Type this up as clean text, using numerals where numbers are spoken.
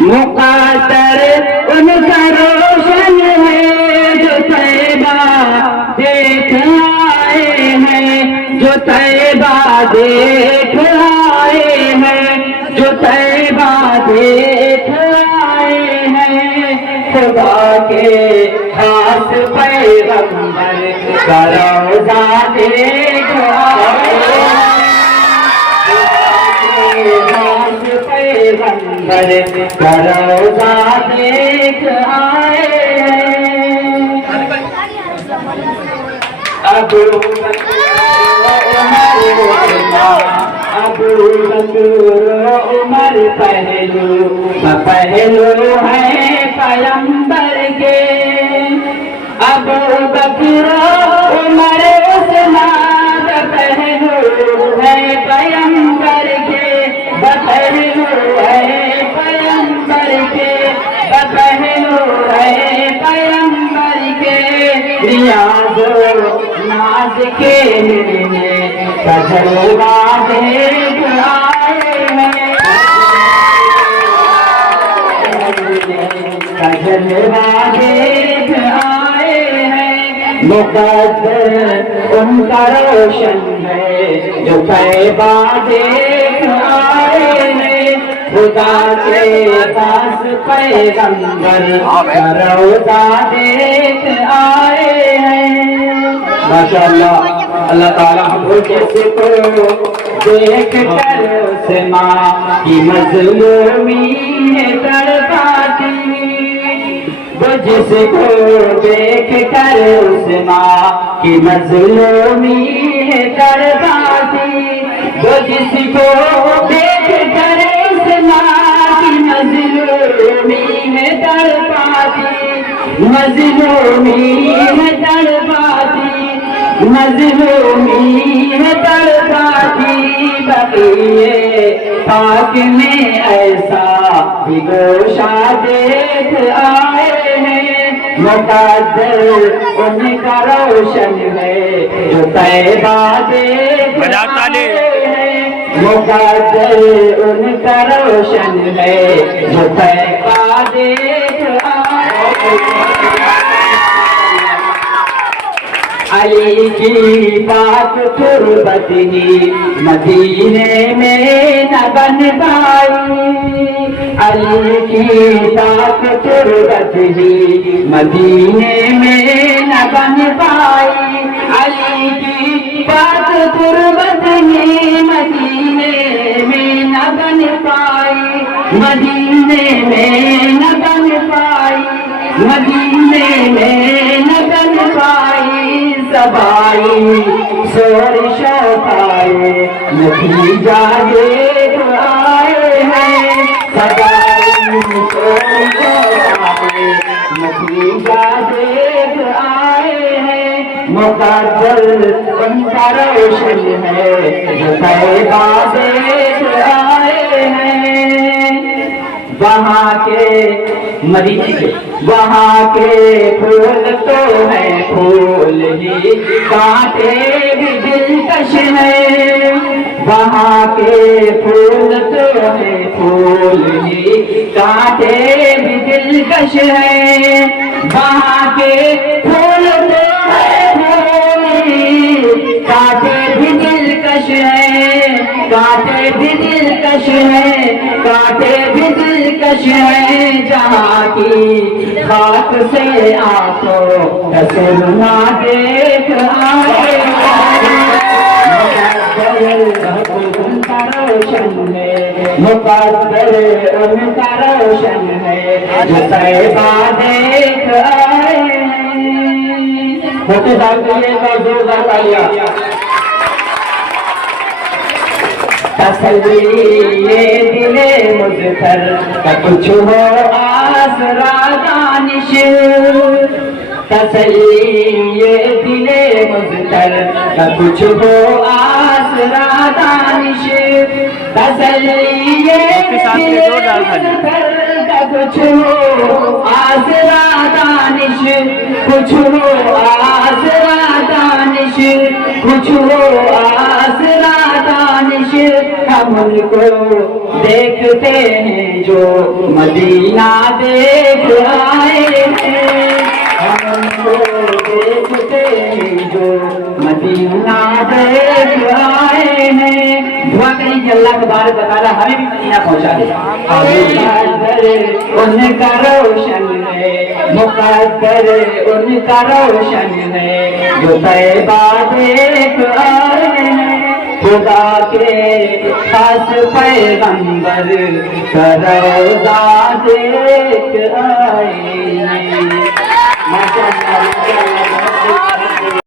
मुक़द्दर उनका रोशन है जो तैबा देख आए हैं, जो तैबा देख आए हैं, जो तैबा देख आए हैं। खुदा के खास पैगंबर का रोज़ा देख आए हैं, पैगंबर का रोज़ा देख आए हैं। अबू बकर उमर पहलू है पैगंबर के। अबू बकर उमर उस्मान पहलू है पैगंबर के, पहलू है पैगंबर के, पहलू है पैगंबर के। रियाज़ नाज के मिलने का जलवा देख आए हैं, का जलवा देख आए हैं। मुक़द्दर उनका रोशन है जो तैबा देख आए हैं। खुदा के पास पैगंबर का रोज़ा देख आए हैं। माशाअल्लाह, अल्लाह ताला हम जिसको देख कर उस माँ की मज़लूमी है तड़पाती, वो जिसको देख कर उस माँ की मज़लूमी है तड़पाती, वो जिसको देख कर उस माँ की मज़लूमी है तड़पाती, मज़लूमी है तड़पाती, मज़लूमी है तड़पाती। बक़िए पाक में ऐसा भी गोशा देख आए हैं। मुक़द्दर उनका रोशन है जो तैबा देख आए हैं। मुक़द्दर उनका रोशन है जो तैबा देख आए हैं। अली की पाक तुरबत ही मदीने में न बन पाई, अली की पाक तुरबत ही मदीने में न बन पाई। अली की पाक तुरबत ही मदीने में न बन पाई, मदीने में न बन पाई, मदीने में न बन पाई। सबाई शोर शौकाए नतीजा देख आए हैं, सबाई शोर शौकाए नतीजा देख आए हैं। मुक़द्दर उनका रोशन है जो तैबा देख आए हैं। वहाँ के मदीने के वहाँ के फूल तो है फूल ही, कांटे भी दिलकश है। वहाँ के फूल तो है फूल ही, कांटे भी दिलकश है। वहाँ के फूल तो है फूल ही, कांटे भी दिलकश है, कांटे भी दिलकश है, कांटे भी दिलकश है। जहाँ की खाक से आंखों का सुरमा देख आए हैं। उनका रोशन है, मुक़द्दर उनका रोशन है जो तैबा देख आए हैं। होते साल के लिए जोरदार तालियां। तसल्ली ये दिले मुज़फ़र का कुछ हो आसरा दानिश, तसल्ली ये दिले मुज़फ़र का कुछ हो आसरा दानिश, तसल्ली ये दिले मुज़फ़र का कुछ हो आसरा दानिश, कुछ हो आसरा दानिश, कुछ हो आसरा दानिश। ہم ان کو دیکھتے ہیں جو مدینہ دیکھ آئے ہیں، ہم ان کو دیکھتے ہیں جو مدینہ دیکھ آئے ہیں۔ دعا کریں کہ اللہ تبارک و تعالی ہمیں بھی مدینہ پہنچا دے۔ مقدر ان کا روشن ہے، مقدر ان کا روشن ہے، جو طیبہ دیکھ آئے ہیں، خدا کے خاص پیغمبر کا روضہ دیکھ آئے ہیں۔ ماشاءاللہ،